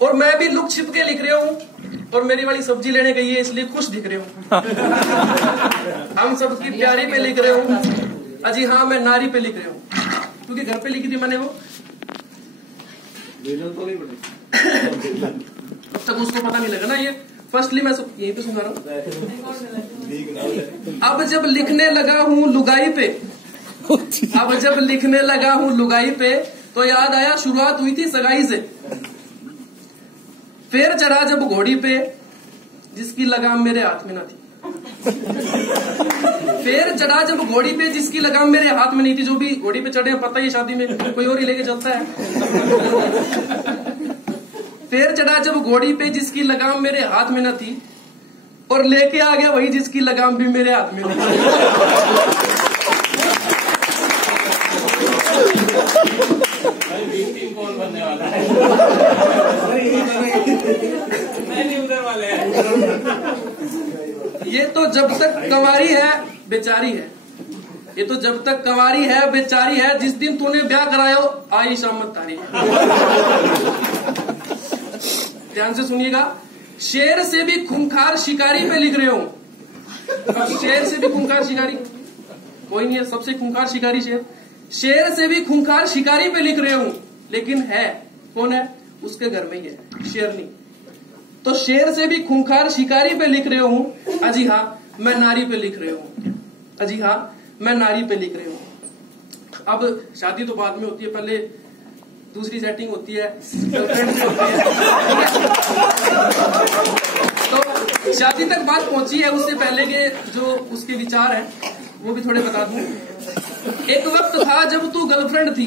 और मैं भी लुक छिप के लिख रहा हूँ और मेरी वाली सब्जी लेने गई है इसलिए खुश दिख रहे हूँ। हम सबकी प्यारी पे लिख रहे हूँ। अजी हाँ मैं नारी पे लिख रहा हूँ क्योंकि घर पे लिखी थी मैंने वो तो नहीं अब तक उसको पता नहीं लगा ना। ये फर्स्टली मैं यहीं पे सुना रहा हूँ। अब जब लिखने लगा हूँ लुगाई पे, अब जब लिखने लगा हूँ लुगाई पे तो याद आया शुरुआत हुई थी सगाई से। फिर चढ़ा जब घोड़ी पे जिसकी लगाम मेरे हाथ में ना थी। फिर चढ़ा जब घोड़ी पे जिसकी लगाम मेरे हाथ में नहीं थी। जो भी घोड़ी पे चढ़े पता ही शादी में कोई और ही लेके चलता है। फिर चढ़ा जब घोड़ी पे जिसकी लगाम मेरे हाथ में न थी और लेके आ गया वही जिसकी लगाम भी मेरे हाथ में नहीं थी। कौन बनने वाला है? उधर वाले हैं। ये तो जब तक कंवारी है बेचारी है। ये तो जब तक कंवारी है बेचारी है। जिस दिन तूने ब्याह करायो आई शामत तारी। ध्यान से सुनिएगा। शेर से भी खूंखार शिकारी पे लिख रहे हो। अब शेर से भी खूंखार शिकारी कोई नहीं है, सबसे खूंखार शिकारी शेर। शेर से भी खूंखार शिकारी पे लिख रहे हूं लेकिन है कौन है? उसके घर में ही है, शेरनी। तो शेर से भी खूंखार शिकारी पे लिख रहे हूं। अजी हाँ मैं नारी पे लिख रहे हूं। अजी हाँ मैं नारी पे लिख रहे हूं। अब शादी तो बाद में होती है, पहले दूसरी सेटिंग होती है, गर्लफ्रेंड से होती है। तो शादी तक बात पहुंची है, उससे पहले के जो उसके विचार हैं वो भी थोड़े बता दूं। एक वक्त था जब तू गर्लफ्रेंड थी,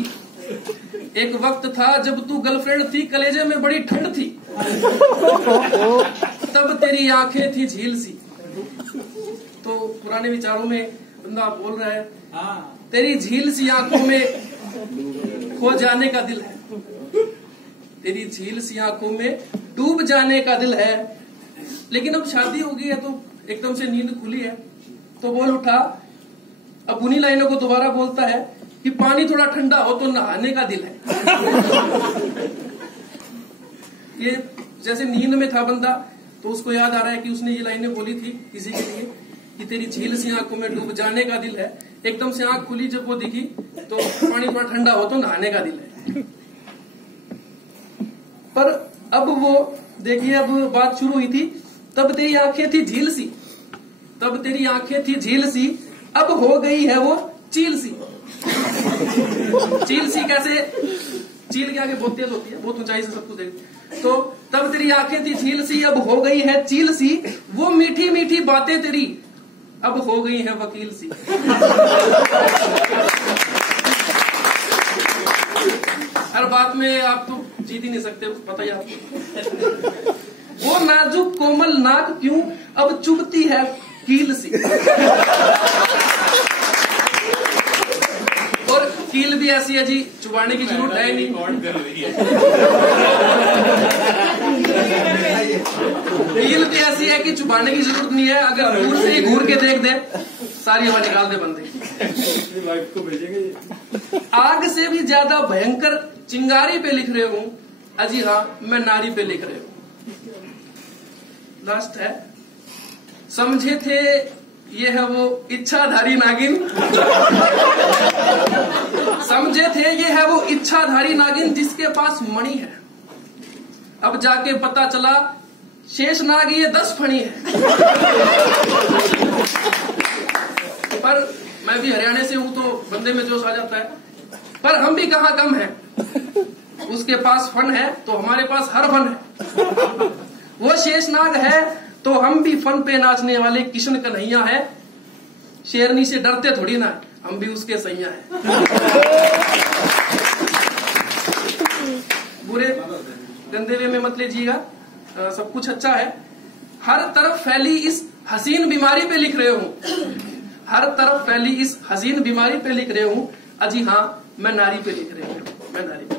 एक वक्त था जब तू गर्लफ्रेंड थी, कलेजे में बड़ी ठंड थी, तब तेरी आंखें थी झील सी। तो पुराने विचारों में बंदा बोल रहा है तेरी झील सी आंखों में खो जाने का दिल है, तेरी झील सी आंखों में डूब जाने का दिल है। लेकिन अब शादी हो गई है तो एकदम से नींद खुली है तो बोल उठा। अब उन्हीं लाइनों को दोबारा बोलता है कि पानी थोड़ा ठंडा हो तो नहाने का दिल है। ये जैसे नींद में था बंदा तो उसको याद आ रहा है कि उसने ये लाइनें बोली थी किसी के लिए कि तेरी झील सी आंखों में डूब जाने का दिल है। एकदम से आंख खुली जब वो दिखी तो पानी थोड़ा ठंडा हो तो नहाने का दिल है। पर अब वो देखिए अब बात शुरू हुई थी, तब तेरी आंखें थी झील सी, तब तेरी आंखें थी झील सी, अब हो गई है वो चील सी। चील सी कैसे? चील के आगे बहुत तेज होती है, बहुत ऊंचाई से सब कुछ देखती। तो तब तेरी आंखें थी झील सी, अब हो गई है चील सी, वो मीठी मीठी बातें तेरी अब हो गई है वकील सी। हर बात में आप तो जीत ही नहीं सकते, पता ही आपको। वो नाजुक कोमल नाक क्यों अब चुभती है कील सी। और कील भी ऐसी है जी, चुबाने की जरूरत है नहीं। कील भी ऐसी है कि चुबाने की जरूरत नहीं है, अगर दूर से ही घूर के देख दे सारी हवा निकाल दे बंदे। वाइफ को भेजेंगे। आग से भी ज्यादा भयंकर चिंगारी पे लिख रहे हूं। अजी हाँ मैं नारी पे लिख रहे हूं। लास्ट है, समझे थे ये है वो इच्छाधारी नागिन। समझे थे ये है वो इच्छाधारी नागिन जिसके पास मणि है, अब जाके पता चला शेष नाग ये 10 फणी है। पर मैं भी हरियाणा से हूं तो बंदे में जोश आ जाता है। पर हम भी कहाँ कम है, उसके पास फन है तो हमारे पास हर फन है। वो शेषनाग है तो हम भी फन पे नाचने वाले किशन कन्हैया है। शेरनी से डरते थोड़ी ना, हम भी उसके सैया है। बुरे गंदे वे में मत लीजिएगा, सब कुछ अच्छा है। हर तरफ फैली इस हसीन बीमारी पे लिख रहे हूँ, हर तरफ फैली इस हसीन बीमारी पे लिख रहे हूँ। अजी हाँ मैं नारी पे लिख रही हूँ, मैं नारी पे।